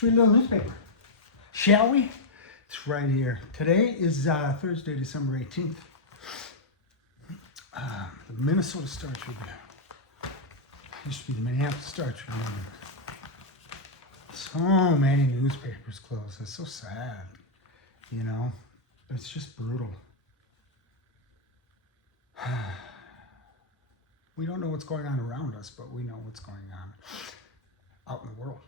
Let's read a little newspaper, shall we? It's right here. Today is Thursday, December 18th. The Minnesota Star Tribune. Used to be the Minneapolis Star Tribune. So many newspapers closed. It's so sad. You know, it's just brutal. We don't know what's going on around us, but we know what's going on out in the world.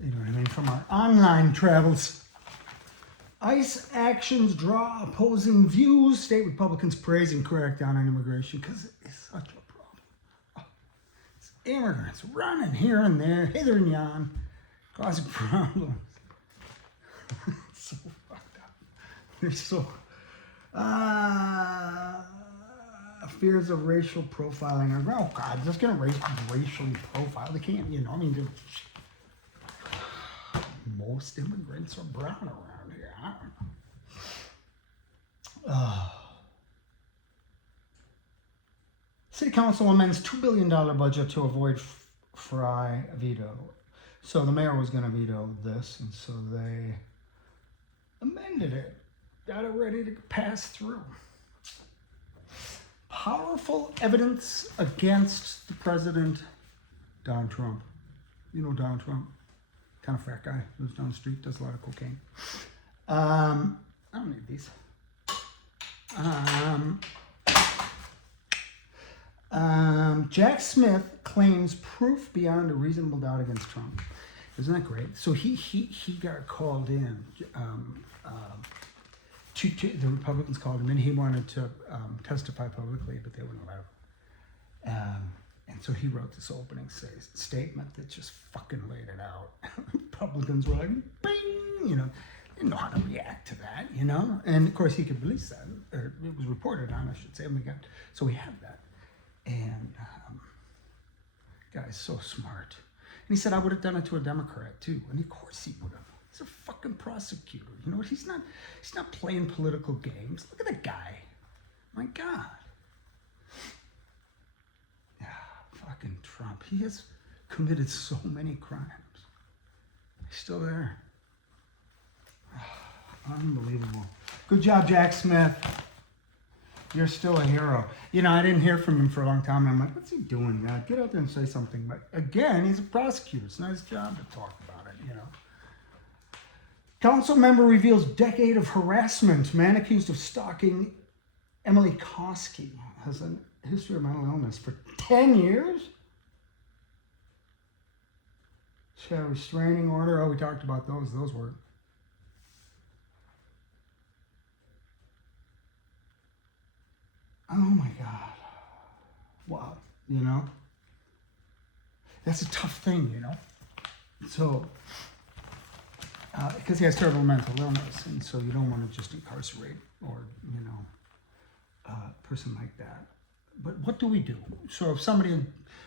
You know what I mean? From our online travels. ICE actions draw opposing views. State Republicans praising crackdown on immigration because it is such a problem. Oh, it's immigrants running here and there, hither and yon, causing problems. So fucked up. They're so... fears of racial profiling. Oh God, just gonna racially profile. They can't, you know. I mean, most immigrants are brown around here. I don't know. City Council amends $2 billion budget to avoid Fry veto. So the mayor was gonna veto this, and so they amended it. Got it ready to pass through. Powerful evidence against the president, Donald Trump. You know Donald Trump, kind of fat guy, lives down the street, does a lot of cocaine. I don't need these. Jack Smith claims proof beyond a reasonable doubt against Trump. Isn't that great? So he got called in. The Republicans called him in. He wanted to testify publicly, but they wouldn't let him. And so he wrote this opening statement that just fucking laid it out. Republicans were like, bing, you know, didn't know how to react to that, you know. And of course he could release that, or it was reported on, I should say. And so we have that. And guy's so smart. And he said, I would have done it to a Democrat too. And of course he would have. He's a fucking prosecutor. You know what? He's not playing political games. Look at that guy. My God. Yeah, fucking Trump. He has committed so many crimes. He's still there. Unbelievable. Good job, Jack Smith. You're still a hero. You know, I didn't hear from him for a long time. And I'm like, what's he doing, God? Get out there and say something. But again, he's a prosecutor. It's not his job to talk about it, you know. Council member reveals decade of harassment. Man accused of stalking Emily Koski has a history of mental illness for 10 years. She had a restraining order. Oh, we talked about those. Those were. Oh my God. Wow. You know? That's a tough thing, you know? So... because he has terrible mental illness, and so you don't want to just incarcerate or, you know, a person like that. But what do we do? So if somebody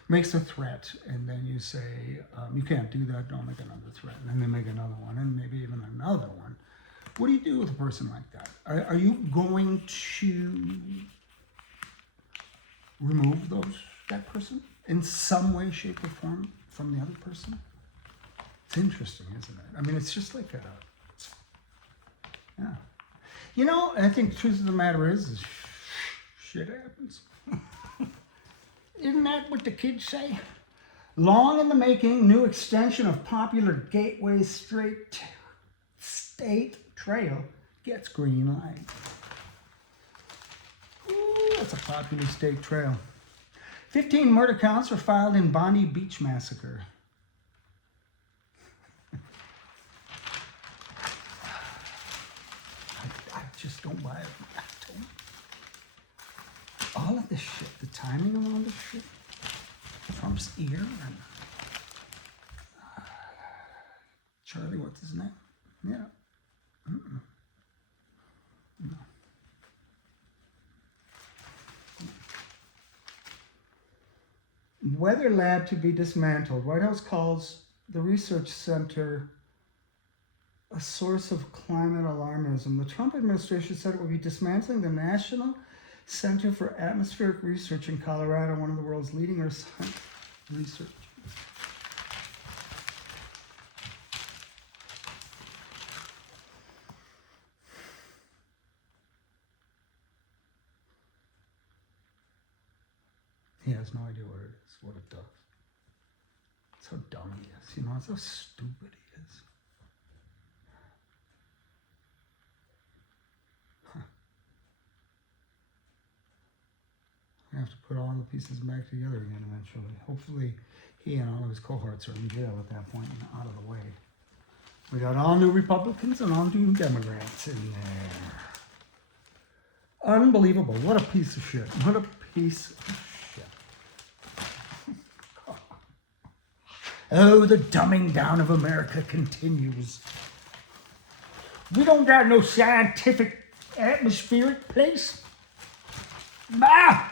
makes a threat and then you say, you can't do that, don't make another threat, and then they make another one, and maybe even another one. What do you do with a person like that? Are you going to remove that person in some way, shape, or form from the other person? It's interesting, isn't it? I mean, it's just like yeah. You know, I think the truth of the matter is shit happens. Isn't that what the kids say? Long in the making, new extension of popular Gateway State Trail gets green light. Ooh, that's a popular state trail. 15 murder counts were filed in Bondi Beach massacre. I just don't buy it. I don't. All of this shit, the timing of all this shit, Trump's ear, and Charlie, what's his name? Yeah. No. Weather lab to be dismantled. White House calls the research center a source of climate alarmism. The Trump administration said it would be dismantling the National Center for Atmospheric Research in Colorado, one of the world's leading earth science research. he has no idea what it is, what it does. It's how dumb he is. You know, it's how stupid he is. I have to put all the pieces back together again eventually. Hopefully, he and all of his cohorts are in jail at that point and out of the way. We got all new Republicans and all new Democrats in there. Unbelievable. What a piece of shit. What a piece of shit. Oh, the dumbing down of America continues. We don't got no scientific atmospheric place. Bah!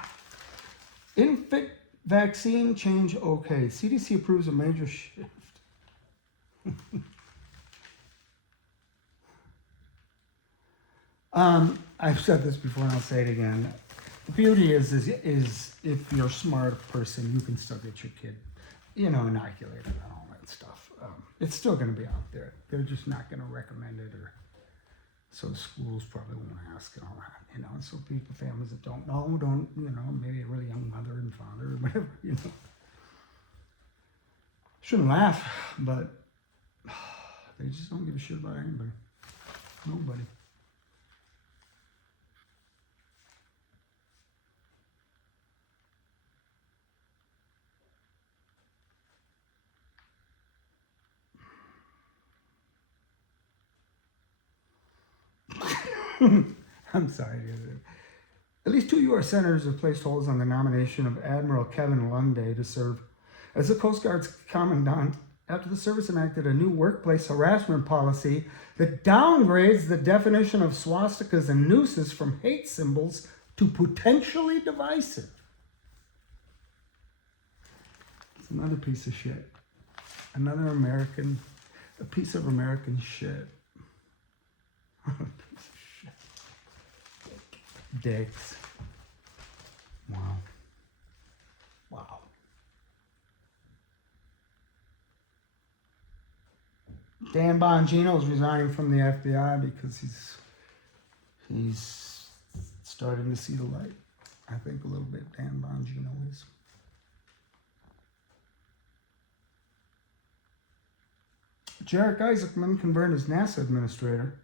Infant vaccine change okay. CDC approves a major shift. I've said this before and I'll say it again. The beauty is if you're a smart person, you can still get your kid, inoculated and all that stuff. It's still going to be out there. They're just not going to recommend it, or so the schools probably won't ask and all that. So people, families that don't know, maybe a really young mother and father or whatever, Shouldn't laugh, but they just don't give a shit about anybody. Nobody. I'm sorry. At least 2 U.S. senators have placed holds on the nomination of Admiral Kevin Lunde to serve as the Coast Guard's commandant after the service enacted a new workplace harassment policy that downgrades the definition of swastikas and nooses from hate symbols to potentially divisive. It's another piece of shit. A piece of American shit. Dicks. Wow. Dan Bongino is resigning from the FBI because he's starting to see the light. I think a little bit, Dan Bongino is. Jarek Isaacman confirmed as NASA administrator.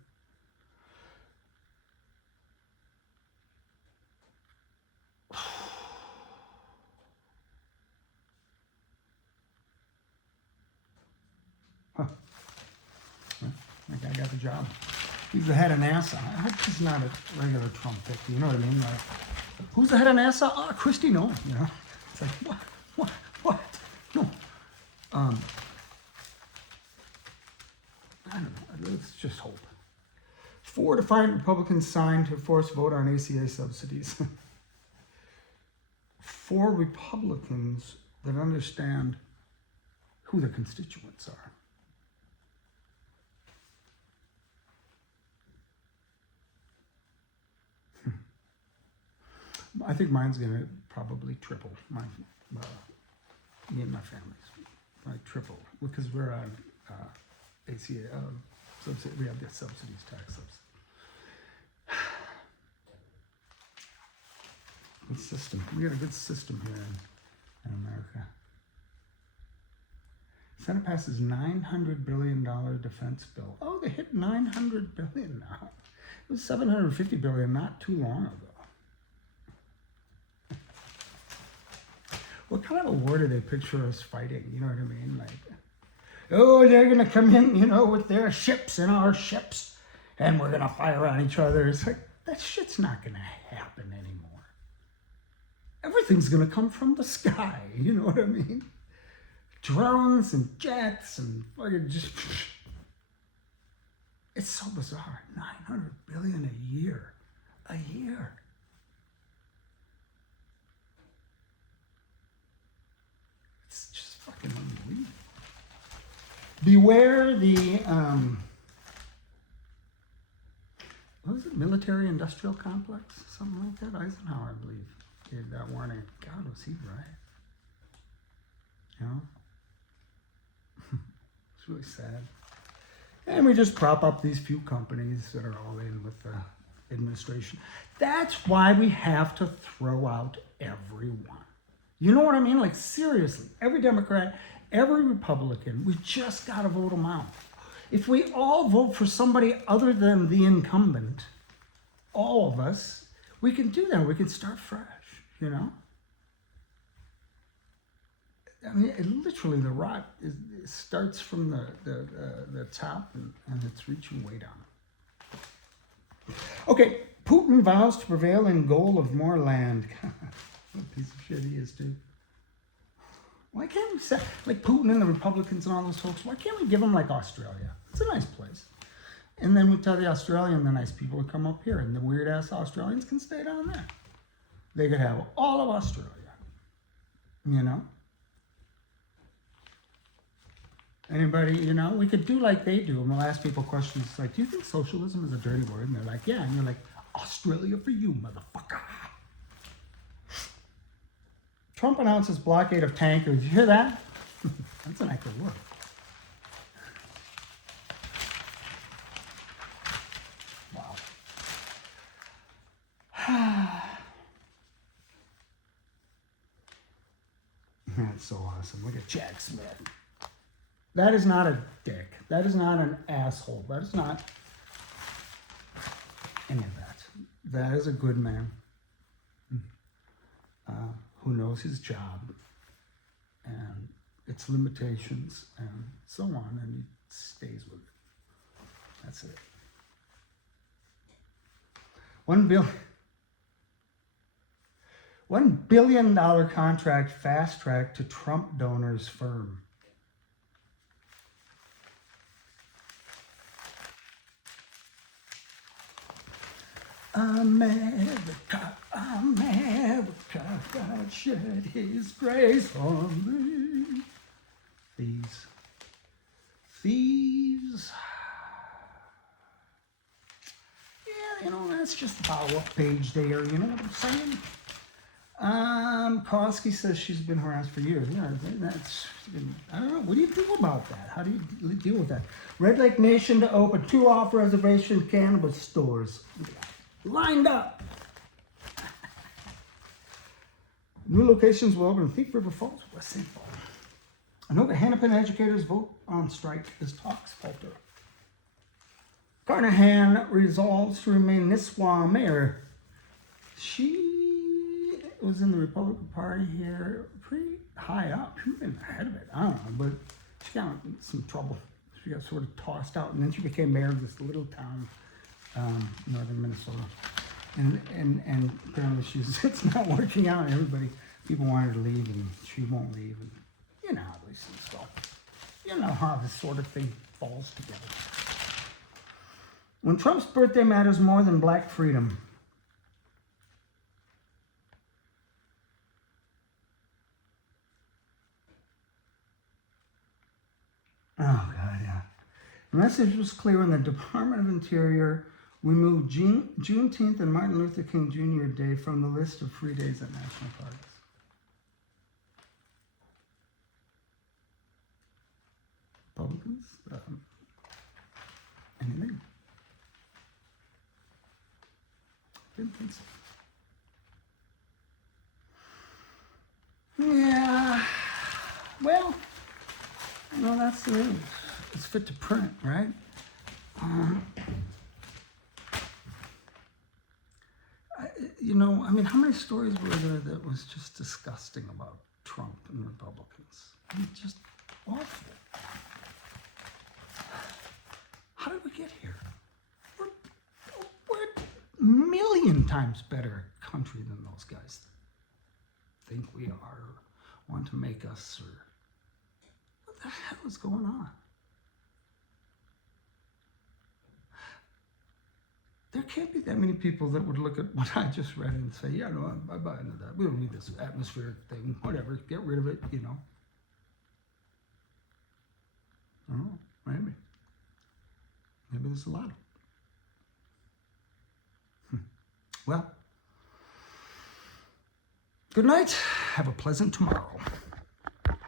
That guy got the job. He's the head of NASA. I hope he's not a regular Trump pick. You know what I mean? Like, who's the head of NASA? Oh, Kristi Noem. It's like what? No. I don't know. Let's just hope. 4 defiant Republicans signed to force vote on ACA subsidies. 4 Republicans that understand who their constituents are. I think mine's going to probably triple. Me and my family's like triple because we're on ACA. We have the subsidies, tax subsidies. Good system. We got a good system here in America. Senate passes $900 billion defense bill. Oh, they hit $900 billion now. It was $750 billion not too long ago. What kind of a war do they picture us fighting? You know what I mean? Like, oh, they're going to come in, with their ships and our ships, and we're going to fire on each other. It's like, that shit's not going to happen anymore. Everything's going to come from the sky. You know what I mean? Drones and jets and fucking just... It's so bizarre. $900 billion a year. A year. It's just fucking unbelievable. Beware the, what was it, military industrial complex? Something like that? Eisenhower, I believe, gave that warning. God, was he right? It's really sad. And we just prop up these few companies that are all in with the administration. That's why we have to throw out everyone. You know what I mean? Like, seriously, every Democrat, every Republican, we just got to vote them out. If we all vote for somebody other than the incumbent, all of us, we can do that. We can start fresh, you know? I mean, literally, the rot it starts from the top and it's reaching way down. Okay, Putin vows to prevail in goal of more land. What a piece of shit he is, too. Why can't we say, like Putin and the Republicans and all those folks, why can't we give them like Australia? It's a nice place. And then we tell the Australian, the nice people to come up here, and the weird-ass Australians can stay down there. They could have all of Australia, you know? Anybody, you know, we could do like they do, and we'll ask people questions like, do you think socialism is a dirty word? And they're like, yeah. And you're like, Australia for you, motherfucker. Trump announces blockade of tankers. You hear that? That's an act of war. Wow. That's so awesome. Look at Jack Smith. That is not a dick. That is not an asshole. That is not any of that. That is a good man who knows his job and its limitations and so on, and he stays with it. That's it. $1 billion contract fast track to Trump donors firm. America, America, God shed his grace on thee. Thieves. Yeah, you know, that's just about what page they are, you know what I'm saying? Kosky says she's been harassed for years. Yeah, that's, I don't know. What do you do about that? How do you deal with that? Red Lake Nation to open 2 off-reservation cannabis stores. Lined up. New locations will open in Thief River Falls, West St. Paul. Anoka Hennepin educators vote on strike as talks falter. Carnahan resolves to remain Nisswa mayor. She was in the Republican Party here pretty high up. She's been ahead of it. I don't know, but she got in some trouble. She got sort of tossed out, and then she became mayor of this little town. Northern Minnesota, and apparently it's not working out. People want her to leave, and she won't leave, and you know how these things go. You know how this sort of thing falls together. When Trump's birthday matters more than black freedom. Oh God, yeah. The message was clear when the Department of Interior removed Juneteenth and Martin Luther King Jr. Day from the list of free days at national parks. Republicans? Anything? Didn't think so. Yeah. Well, you know, that's the news. It's fit to print, right? You know, I mean, how many stories were there that was just disgusting about Trump and Republicans? I mean, just awful. How did we get here? We're a million times better country than those guys think we are, or want to make us, or what the hell is going on? There can't be that many people that would look at what I just read and say, yeah, no, I buy into that. We don't need this atmospheric thing, whatever, get rid of it, you know. I don't know, maybe. Maybe there's a lot of it. Well, good night. Have a pleasant tomorrow.